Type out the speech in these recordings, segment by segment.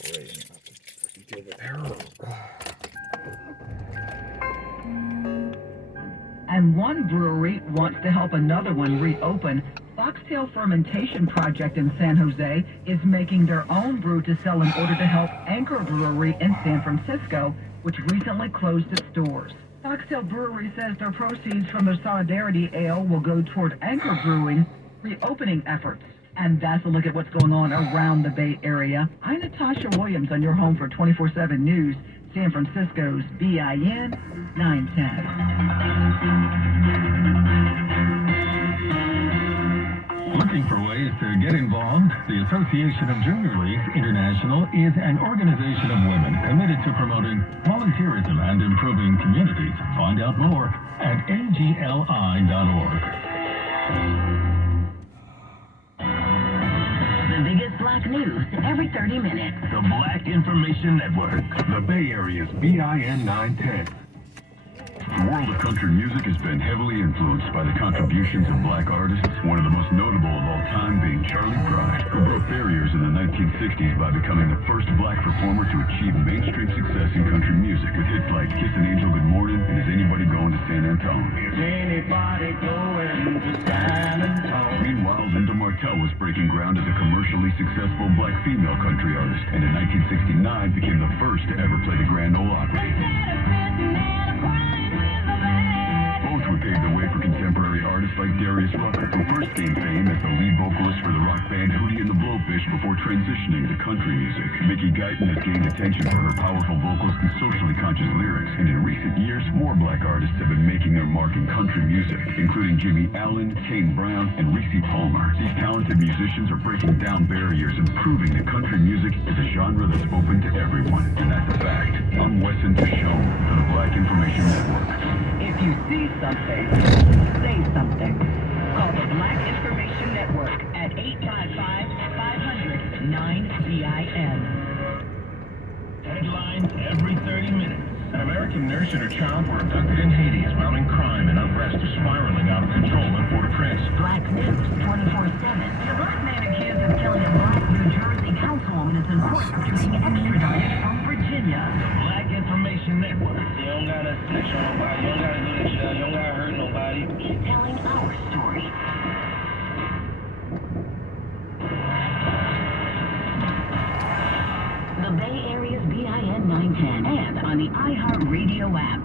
Deal with her. And one brewery wants to help another one reopen. Foxtail Fermentation Project in San Jose is making their own brew to sell in order to help Anchor Brewery in San Francisco, which recently closed its doors. Foxtail Brewery says their proceeds from their Solidarity Ale will go toward Anchor Brewing reopening efforts. And that's a look at what's going on around the Bay Area. I'm Natasha Williams on your home for 24/7 News, San Francisco's BIN 910. Looking for ways to get involved? The Association of Junior Leagues International is an organization of women committed to promoting volunteerism and improving communities. Find out more at agli.org. The biggest black news every 30 minutes. The Black Information Network. The Bay Area's BIN 910. The world of country music has been heavily influenced by the contributions of black artists, one of the most notable of all time being Charlie Pride, who broke barriers in the 1960s by becoming the first black performer to achieve mainstream success in country music with hits like Kiss an Angel Good Morning and Is Anybody Going to San Antone? Is anybody going to San Antone? Meanwhile, Linda Martell was breaking ground as a commercially successful black female country artist, and in 1969 became the first to ever play the Grand Ole Opry. Both would pave the way for contemporary artists like Darius Rucker, who first gained fame as the lead vocalist for the rock band Hootie and the Blowfish before transitioning to country music. Mickey Guyton has gained attention for her powerful vocals and socially conscious lyrics, and in recent years, more black artists have been making their mark in country music, including Jimmy Allen, Kane Brown, and Reese Palmer. These talented musicians are breaking down barriers and proving that country music is a genre that's open to everyone, and that's a fact. I'm Wesson Tashone for the Black Information Network. If you see something, say something. Call the Black Information Network at 855-500-9BIN. Headlines every 30 minutes. An American nurse and her child were abducted in Haiti as violent crime and unrest are spiraling out of control in Port-au-Prince. Black News 24/7. The black man accused of killing a black New Jersey housewoman is in court after being extradited from Virginia. The Black Information Network. You don't gotta snitch on nobody. You don't gotta go to jail. You don't gotta hurt nobody. He's telling our story. The Bay Area's BIN 910 and on the iHeartRadio app.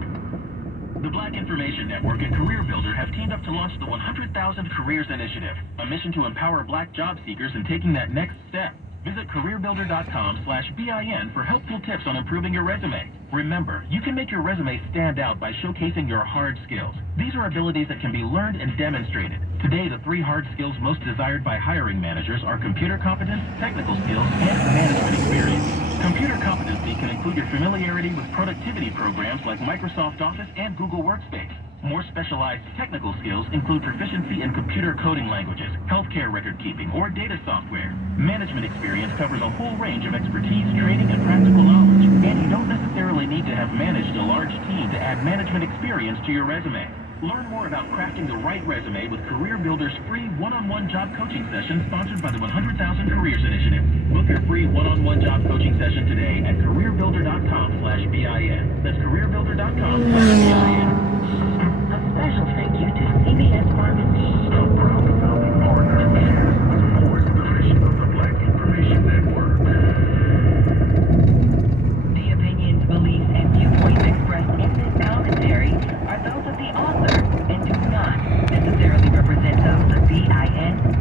The Black Information Network and Career Builder have teamed up to launch the 100,000 Careers Initiative, a mission to empower black job seekers in taking that next step. Visit careerbuilder.com/BIN for helpful tips on improving your resume. Remember, you can make your resume stand out by showcasing your hard skills. These are abilities that can be learned and demonstrated. Today, the 3 hard skills most desired by hiring managers are computer competence, technical skills, and management experience. Computer competency can include your familiarity with productivity programs like Microsoft Office and Google Workspace. More specialized technical skills include proficiency in computer coding languages, healthcare record keeping, or data software. Management experience covers a whole range of expertise, training, and practical knowledge. And you don't necessarily need to have managed a large team to add management experience to your resume. Learn more about crafting the right resume with Career Builder's free one-on-one job coaching session sponsored by the 100,000 Careers Initiative. Book your free one-on-one job coaching session today at careerbuilder.com/BIN. That's careerbuilder.com/BIN. A special thank you to CBS Pharmacy. So proud to founding partner and supports the mission of the Black Information Network. The opinions, beliefs, and viewpoints expressed in this commentary are those of the author and do not necessarily represent those of BIN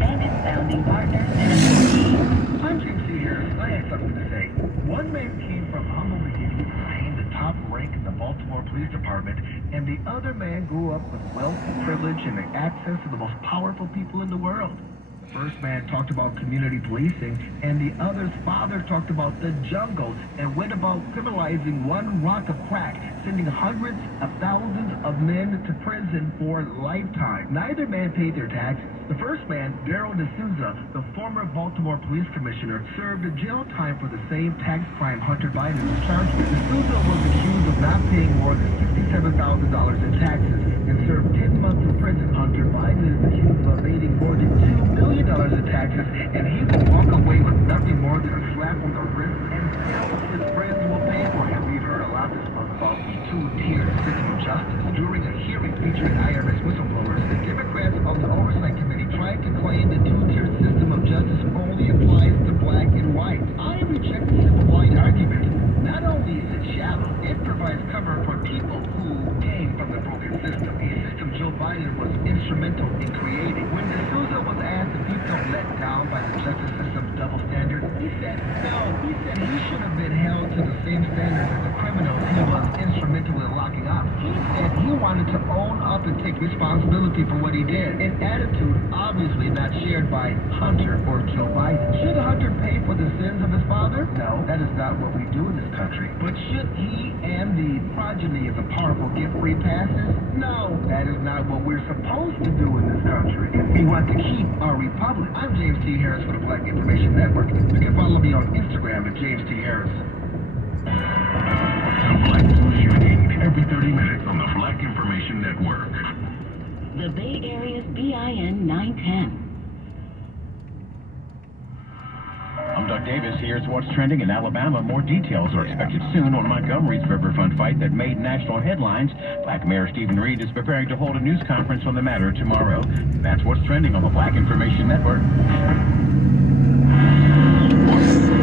and its founding partners and employees. I'm Jim C. Harris. I have something to say. One man came from humble beginnings to attain the top rank in the Baltimore Police Department, and the other man grew up with wealth, privilege, and access to the most powerful people in the world. The first man talked about community policing, and the other's father talked about the jungle and went about criminalizing one rock of crack, sending hundreds of thousands of men to prison for lifetime. Neither man paid their taxes. The first man, Darrell D'Souza, the former Baltimore police commissioner, served jail time for the same tax crime Hunter Biden was charged with. D'Souza was accused of not paying more than $67,000 in taxes and served 10 months in prison. Hunter Biden is accused of evading more than $2 million in taxes, and he will walk away with nothing more than a slap on the wrist and said he should have been held to the same standards as the criminals he was instrumental in locking up. He said he wanted to own up and take responsibility for what he did, an attitude obviously not shared by Hunter or Joe Biden. Should Hunter pay for the sins of his father? No, that is not what we do in this country. But should he and the progeny of the powerful get free passes? No, that is not what we're supposed to do in this country if we want to keep our republic. I'm James T. Harris for the Black Information Network. You can follow me on Instagram at James T. Harris. The Black News you need every 30 minutes on the Black Information Network. The Bay Area's BIN 910. I'm Doug Davis. Here's what's trending in Alabama. More details are expected soon on Montgomery's riverfront fight that made national headlines. Black Mayor Stephen Reed is preparing to hold a news conference on the matter tomorrow. That's what's trending on the Black Information Network.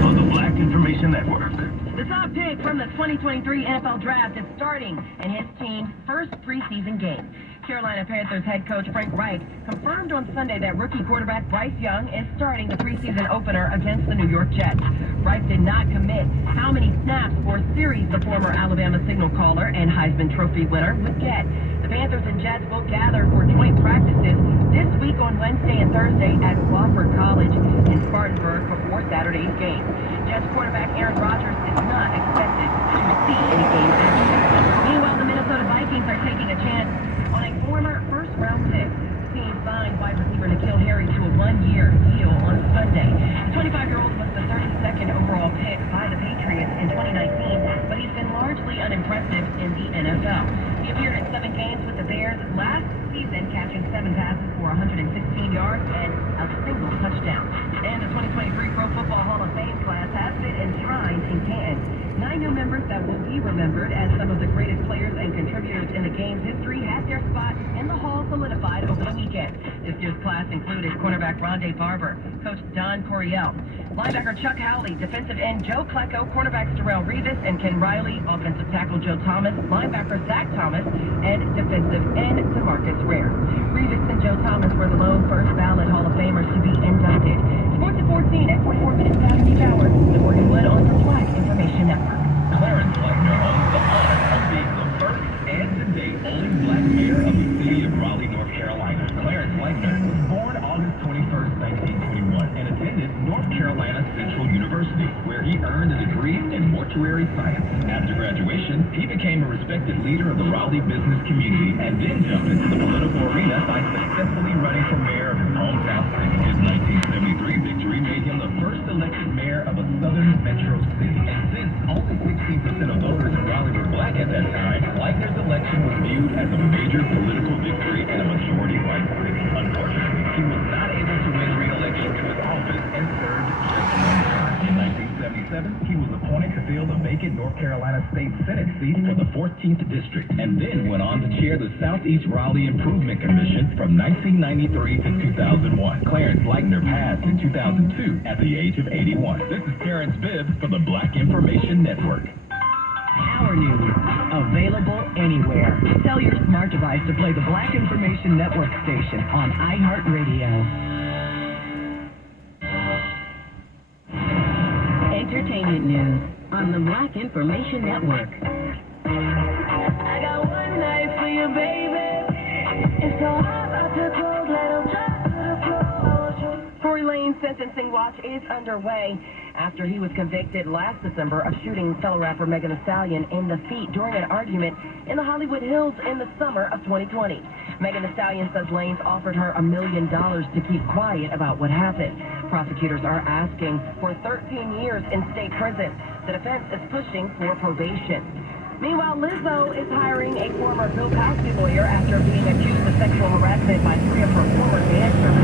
On the Black Information Network. The top pick from the 2023 NFL Draft is starting in his team's first preseason game. Carolina Panthers head coach Frank Reich confirmed on Sunday that rookie quarterback Bryce Young is starting the preseason opener against the New York Jets. Reich did not commit how many snaps or series the former Alabama signal caller and Heisman Trophy winner would get. The Panthers and Jets will gather for joint practices this week on Wednesday and Thursday at Wofford College in Spartanburg before Saturday's game. Jets quarterback Aaron Rodgers is not expected to see any game action. Meanwhile, the Minnesota Vikings are taking a chance on a former first-round pick. The team signed wide receiver N'Keal Harry to a one-year deal on Sunday. The 25-year-old was the 32nd overall pick by the Patriots in 2019, but he's been largely unimpressive in the NFL. He appeared in 7 games with the Bears last season, catching 7 passes for 116 yards and a single touchdown. And the 2023 Pro Football Hall of Fame class has been enshrined in Canton. 9 new members that will be remembered as some of the greatest players and contributors in the game's history had their spot in the hall solidified over the weekend. This year's class included cornerback Rondé Barber, coach Don Coryell, linebacker Chuck Howley, defensive end Joe Klecko, cornerbacks Darrell Revis and Ken Riley, offensive tackle Joe Thomas, linebacker Zach Thomas, and defensive end DeMarcus Ware. Revis and Joe Thomas were the lone first ballot Hall of Famers to be inducted. Sports at 14 at 44 minutes past each hour. The Morgan Wood on the Black Information Network. Clarence Lightner owns the honor of being the first and to date only black mayor of the city of Raleigh, North Carolina. Clarence Lightner was born August 21st, 1921, and attended North Carolina Central University, where he earned a degree in mortuary science. After graduation, he became a respected leader of the Raleigh business community and then jumped into the political arena by successfully running for mayor of his hometown city. His 1973 victory made him the first elected mayor of a southern metro city. And since only 16% of voters in Raleigh were black at that time, Lightner's election was viewed as a major political victory in a majority white city. Unfortunately, he was not able to win re-election to his office and served just one term. In 1977, he was appointed to fill the vacant North Carolina State Senate seat for the 14th District, and then went on to chair the Southeast Raleigh Improvement Commission from 1993 to 2001. Clarence Lightner passed in 2002 at the age of 81. This is Terrence Bibb for the Black Information Network. Our news, available anywhere. Tell your smart device to play the Black Information Network station on iHeartRadio. Entertainment news on the Black Information Network. I got one night for you, baby. It's so hot out the cold, let 'em drop to the floor. Tory Lane's sentencing watch is underway after he was convicted last December of shooting fellow rapper Megan Thee Stallion in the feet during an argument in the Hollywood Hills in the summer of 2020. Megan Thee Stallion says Lane's offered her $1 million to keep quiet about what happened. Prosecutors are asking for 13 years in state prison. The defense is pushing for probation. Meanwhile, Lizzo is hiring a former Bill Cosby lawyer after being accused of sexual harassment by 3 of her former dancers.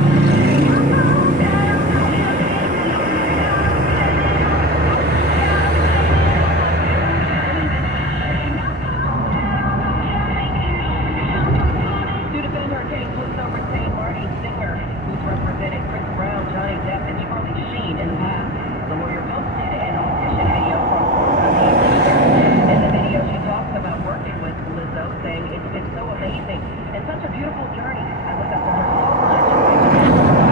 Saying it's been so amazing and such a beautiful journey. I look up to her so much.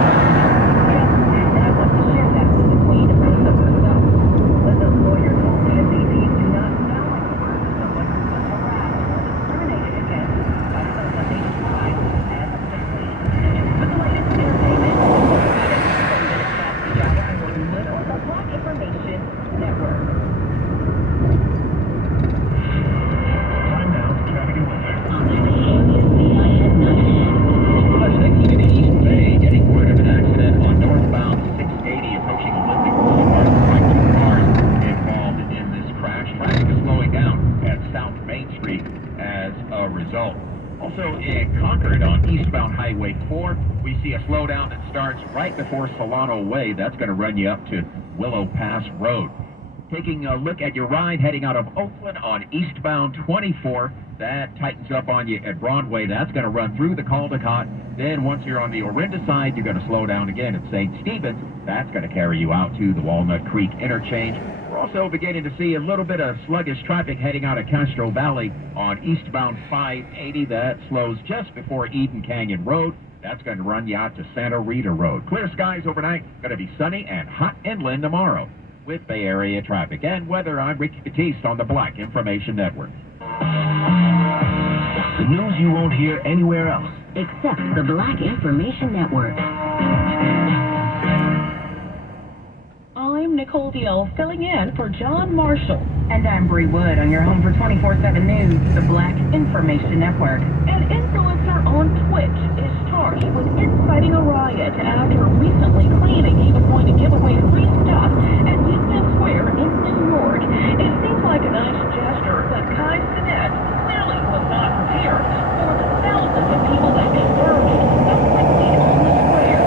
Also in Concord on eastbound Highway 4, we see a slowdown that starts right before Solano Way. That's going to run you up to Willow Pass Road. Taking a look at your ride heading out of Oakland on eastbound 24, that tightens up on you at Broadway. That's going to run through the Caldecott. Then once you're on the Orinda side, you're going to slow down again at St. Stephen's. That's going to carry you out to the Walnut Creek interchange. We're also beginning to see a little bit of sluggish traffic heading out of Castro Valley on eastbound 580. That slows just before Eden Canyon Road. That's going to run you out to Santa Rita Road. Clear skies overnight. Going to be sunny and hot inland tomorrow. With Bay Area traffic and weather, I'm Ricky Batiste on the Black Information Network. The news you won't hear anywhere else. Except the Black Information Network. I'm Nicole Deal, filling in for John Marshall. And I'm Bree Wood on your home for 24/7 News, the Black Information Network. An influencer on Twitch is charged with inciting a riot after recently claiming he was going to give away free stuff at Union Square in New York. It seems like a nice gesture, but Kai Cenat clearly was not prepared for the thousands of people that converged so quickly on the square.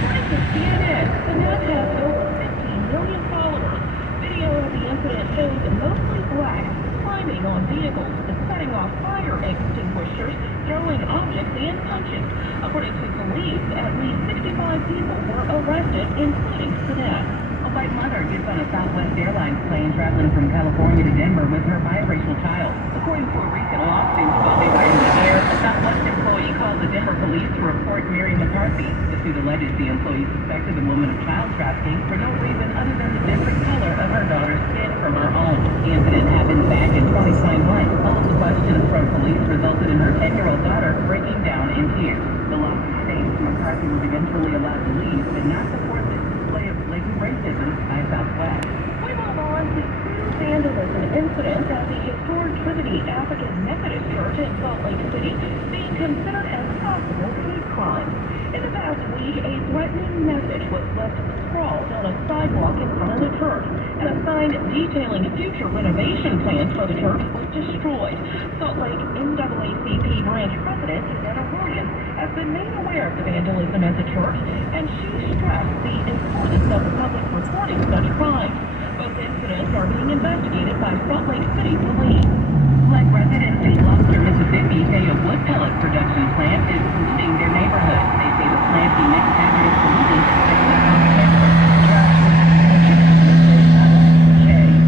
According to CNN, Cenat has over 15 million followers. Video of the incident shows mostly blacks climbing on vehicles, setting off fire extinguishers, throwing objects, and punching. According to police, at least 65 people were arrested, including Cenat. A white mother gets on a Southwest Airlines plane traveling from California to Denver with her biracial child. According to a recent lawsuit while they were in the air, a Southwest employee called the Denver police to report Mary McCarthy. The suit alleges the employee suspected the woman of child trafficking for no reason other than the different color of her daughter's skin from her own. The incident happened back in 2021. All of the questions from police resulted in her 10-year-old daughter breaking down in tears. The lawsuit states McCarthy was eventually allowed to leave, but not support this display of blatant racism by Southwest. We move on to two vandalism incidents at the historic Trinity African Methodist Church in Salt Lake City being considered as possible hate crimes. In the past week, a threatening message was left scrawled on a sidewalk in front of the church, and a sign detailing future renovation plans for the church was destroyed. Salt Lake NAACP branch president Susanna Williams has been made aware of the vandalism at the church, and she stressed the importance of the public reporting such crimes. Both incidents are being investigated by Salt Lake City police. Like residents in Gloucester, Mississippi say a wood pellet production plant is polluting their neighborhood. They say the plant emits hazardous pollutants that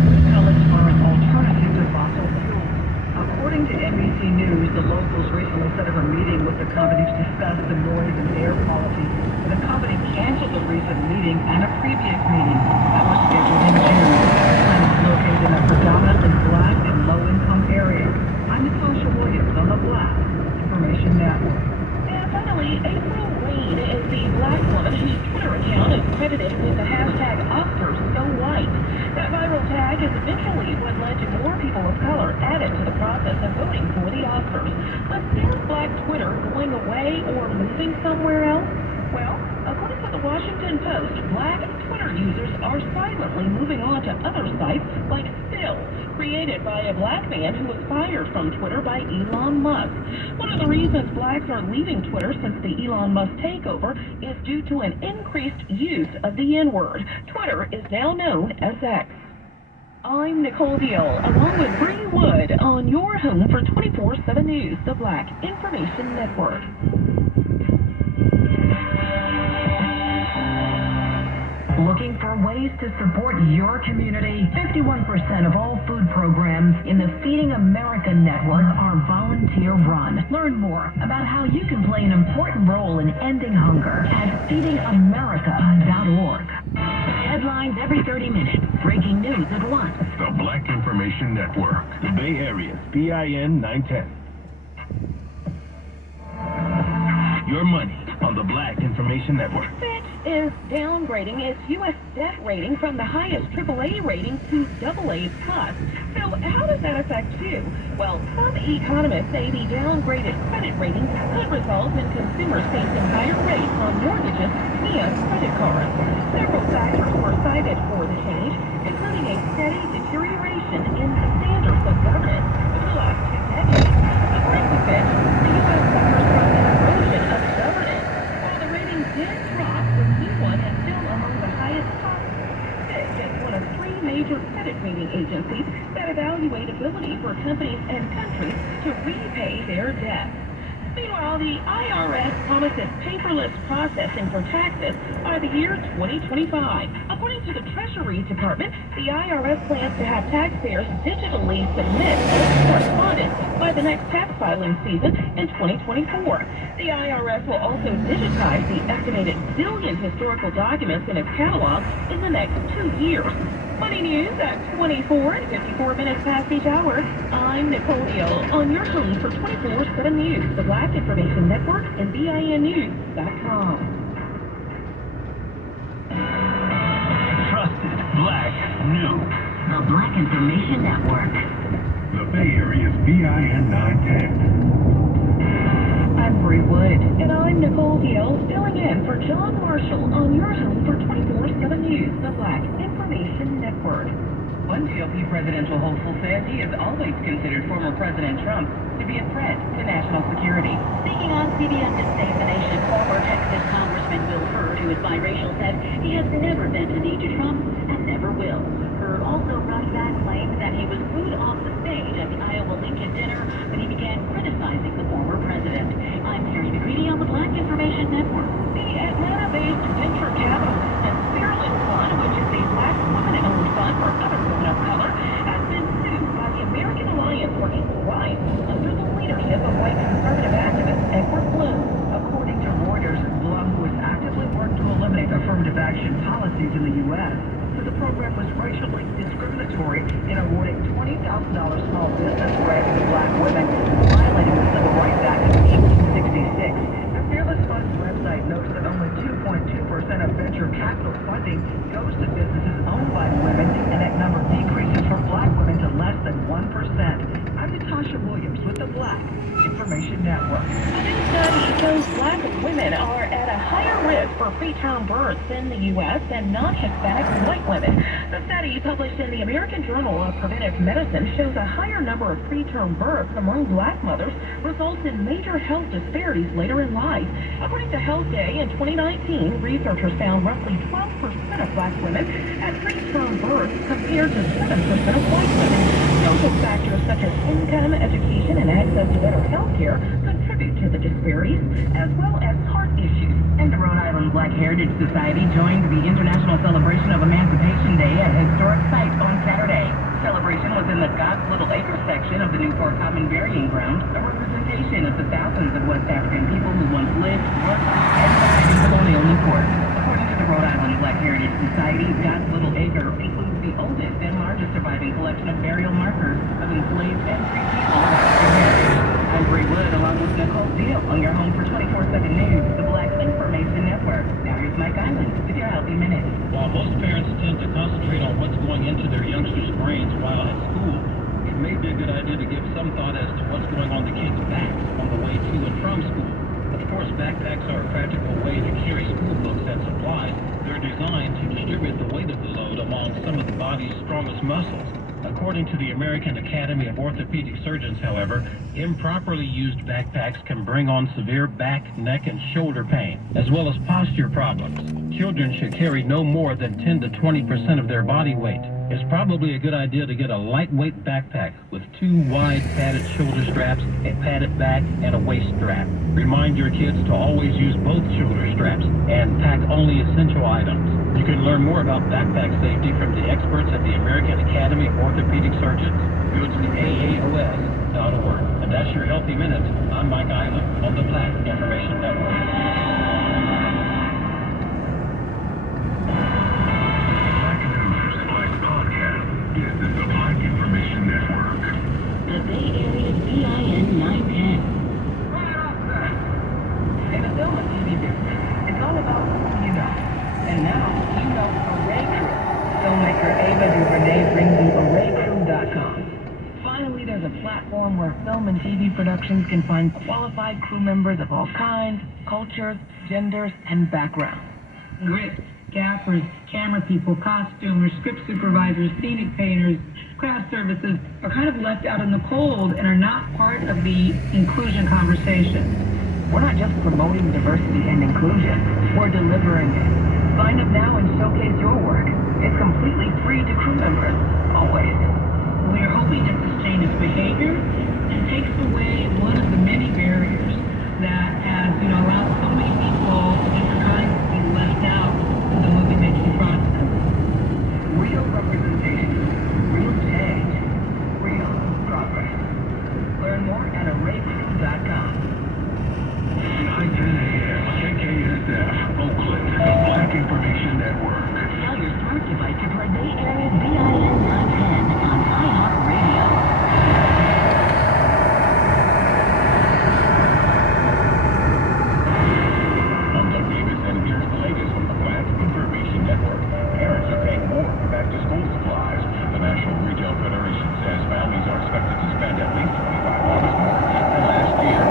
wood pellets are an alternative to fossil fuels. According to NBC News, the locals recently set up a meeting with the company to discuss the noise and air quality. The company canceled the recent meeting and a previous meeting that was scheduled in June. The plant is located in a predominantly black and low-income area. I'm Natasha Williams on the Black Information Network. And finally, April Reed is the black woman whose Twitter account is credited with the hashtag OscarsSoWhite. That viral tag is eventually what led to more people of color added to the process of voting for the Oscars. But is black Twitter going away or moving somewhere else? Well, according to the Washington Post, black Twitter users are silently moving on to other sites like Still, created by a black man who was fired from Twitter by Elon Musk. One of the reasons blacks are leaving Twitter since the Elon Musk takeover is due to an increased use of the N-word. Twitter is now known as X. I'm Nicole Deal, along with Bree Wood, on your home for 24/7 News, the Black Information Network. Looking for ways to support your community? 51% of all food programs in the Feeding America network are volunteer-run. Learn more about how you can play an important role in ending hunger at feedingamerica.org. Headlines every 30 minutes. Breaking news at once. The Black Information Network. The Bay Area's PIN 910. Your money on the Black Information Network. Fitch is downgrading its U.S. debt rating from the highest AAA rating to AA+. So how does that affect you? Well, some economists say the downgraded credit rating could result in consumers facing higher rates on mortgages and credit cards. Several factors were cited for the change, including a steady deterioration in the standards of governance over the last 2 decades. According to Fitch, the U.S. suffers from an erosion of governance. While the rating did drop, the new one is still among the highest possible. Fitch is one of 3 major credit rating agencies that evaluate ability for companies and countries to repay their debt. Meanwhile, the IRS promises paperless processing for taxes by the year 2025. According to the Treasury Department, the IRS plans to have taxpayers digitally submit correspondence by the next tax filing season in 2024. The IRS will also digitize the estimated billion historical documents in its catalog in the next 2 years. Money news at 24 and 54 minutes past each hour. I'm Nicole Deal on your home for 24/7 News, the Black Information Network, and BINnews.com. Trusted Black News. The Black Information Network. The Bay Area's BIN 910. I'm Bree Wood, and I'm Nicole Deal, filling in for John Marshall on your home for 24/7 News, the Black Information Network. One GOP presidential hopeful says he has always considered former President Trump to be a threat to national security. Speaking on CBS to State the Nation, former Texas Congressman Bill Hurd, who is biracial, said he has never bent a knee to Trump and never will. Hurd also brought back claims that he was booed off the stage at the Iowa Lincoln dinner when he began criticizing the former president. I'm Terry McCready on the Black Information Network. The Atlanta-based venture capitalist and Fearless Fund, which is a black woman-owned fund for other women of color, has been sued by the American Alliance for Equal Rights under the leadership of white conservative activist Edward Blum. According to Reuters, Blum, who has actively worked to eliminate affirmative action policies in the U.S., said the program was racially discriminatory in awarding $20,000 small business grant to black women, violating the Civil Rights Act of 1866. The Fearless Fund's website notes that only 2.2% of venture capital funding goes to businesses owned by women, and that number decreases for black women to less than 1%. I'm Natasha Williams with the Black Information Network. A new study shows black women are at a higher risk for preterm births in the U.S. than non-Hispanic white women. The study, published in the American Journal of Preventive Medicine, shows a higher number of preterm births among black mothers results in major health disparities later in life. According to Health Day in 2019, researchers found roughly 12% of black women had preterm births compared to 7% of white women. Social factors such as income, education, and access to better health care contribute to the disparities, as well as heart issues. And the Rhode Island Black Heritage Society joined the International Celebration of Emancipation Day at a historic site on Saturday. Celebration was in the God's Little Acre section of the Newport Common Burying Ground, a representation of the thousands of West African people who once lived, worked, and died in colonial Newport. According to the Rhode Island Black Heritage Society, God's Little Acre includes the oldest and largest surviving collection of burial markers of enslaved and free people of African heritage. I'm Bree Wood, along with Nicole Deal, on your home for 24/7 News, the Black Information Network. Now here's Mike Island with your Healthy Minute. While most parents tend to concentrate on what's going into their youngsters' brains while at school, it may be a good idea to give some thought as to what's going on the kids' backs on the way to and from school. Of course, backpacks are a practical way to carry school books and supplies. They're designed to distribute the weight of the load among some of the body's strongest muscles. According to the American Academy of Orthopedic Surgeons, however, improperly used backpacks can bring on severe back, neck, and shoulder pain, as well as posture problems. Children should carry no more than 10 to 20% of their body weight. It's probably a good idea to get a lightweight backpack with 2 wide padded shoulder straps, a padded back, and a waist strap. Remind your kids to always use both shoulder straps and pack only essential items. You can learn more about backpack safety from the experts at the American Academy of Orthopedic Surgeons. Go to AAOS.org. And that's your Healthy Minute. I'm Mike Island on the Black Information Network. This is the Black Information Network. The Bay Area's BIN 910. In the film and TV business, it's all about who you know. And now, you know Array Crew. Filmmaker Ava DuVernay brings you ArrayCrew.com. Finally, there's a platform where film and TV productions can find qualified crew members of all kinds, cultures, genders, and backgrounds. Grit, gaffers, camera people, costumers, script supervisors, scenic painters, craft services are kind of left out in the cold and are not part of the inclusion conversation. We're not just promoting diversity and inclusion, we're delivering it. Sign up now and showcase your work. It's completely free to crew members, always. We are hoping that this changes behavior and takes away one of the many barriers that has, allowed so many people of different kinds to be left out of the movie-making process. Real representation, real change, real progress. Learn more at arraycrew.com. 910 a.m. KKSF, Oakland, the Black Information Network. Tell your smart device to play Bay Area's BIN 910 on iHeartRadio. I'm Doug Davis, and here's the latest from the Black Information Network. Parents are paying more for back-to-school supplies. The National Retail Federation says families are expected to spend at least $25 more than last year.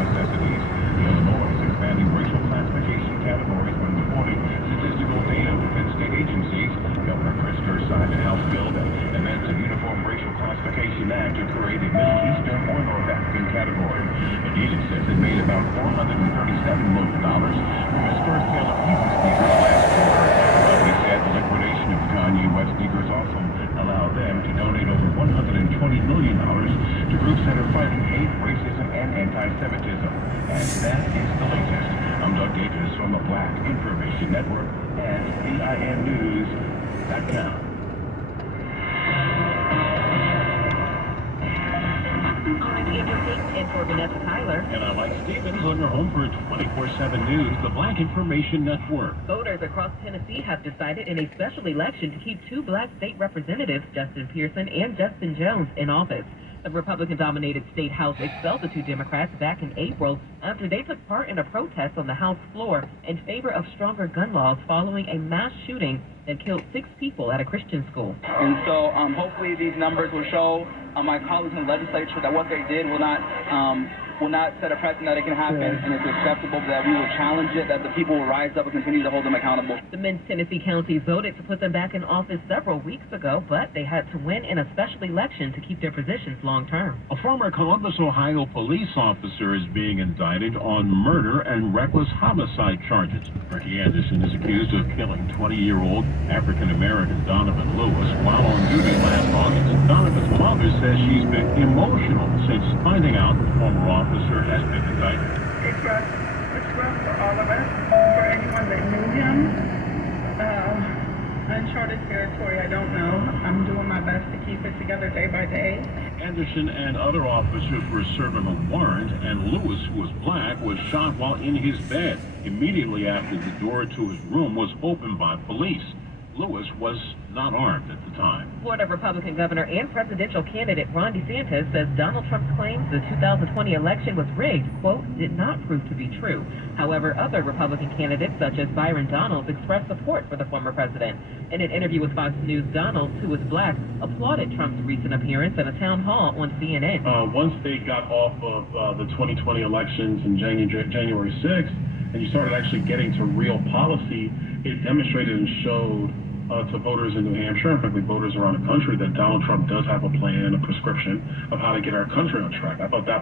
Necessities. Illinois is expanding racial classification categories when reporting statistical data within state agencies. Governor Pritzker signed a House bill that amends the Uniform Racial Classification Act to create a Middle Eastern or North African category. Adidas says it made about $437 million from its first sale of Yeezy sneakers last quarter. He said the liquidation of Kanye West sneakers also allowed them to donate over $120 million to groups that are fighting hate, racism, and anti-Semitism. And that is the latest. I'm Doug Davis from the Black Information Network and BINnews.com. And for Vanessa Tyler. And I'm Mike Stevens on your home for 24/7 News, the Black Information Network. Voters across Tennessee have decided in a special election to keep two black state representatives, Justin Pearson and Justin Jones, in office. The Republican-dominated state House expelled the two Democrats back in April after they took part in a protest on the House floor in favor of stronger gun laws following a mass shooting that killed 6 people at a Christian school. And so hopefully these numbers will show my colleagues in the legislature that what they did will not set a precedent that it can happen, and it's acceptable, that we will challenge it, that the people will rise up and continue to hold them accountable. The men's Tennessee counties voted to put them back in office several weeks ago, but they had to win in a special election to keep their positions long term. A former Columbus, Ohio police officer is being indicted on murder and reckless homicide charges. Ricky Anderson is accused of killing 20-year-old African-American Donovan Lewis while on duty last August. Donovan's mother says she's been emotional since finding out the former officer has been indicted. It's rough for all of us, for anyone that knew him. Uncharted territory, I don't know. I'm doing my best to keep it together day by day. Anderson and other officers were serving a warrant, and Lewis, who was black, was shot while in his bed immediately after the door to his room was opened by police. Lewis was not armed at the time. Florida Republican governor and presidential candidate Ron DeSantis says Donald Trump's claims the 2020 election was rigged, quote, did not prove to be true. However, other Republican candidates, such as Byron Donalds, expressed support for the former president. In an interview with Fox News, Donalds, who is black, applauded Trump's recent appearance at a town hall on CNN. Once they got off of the 2020 elections in January 6th, and you started actually getting to real policy, it demonstrated and showed to voters in New Hampshire, and frankly voters around the country, that Donald Trump does have a plan, a prescription of how to get our country on track. I thought that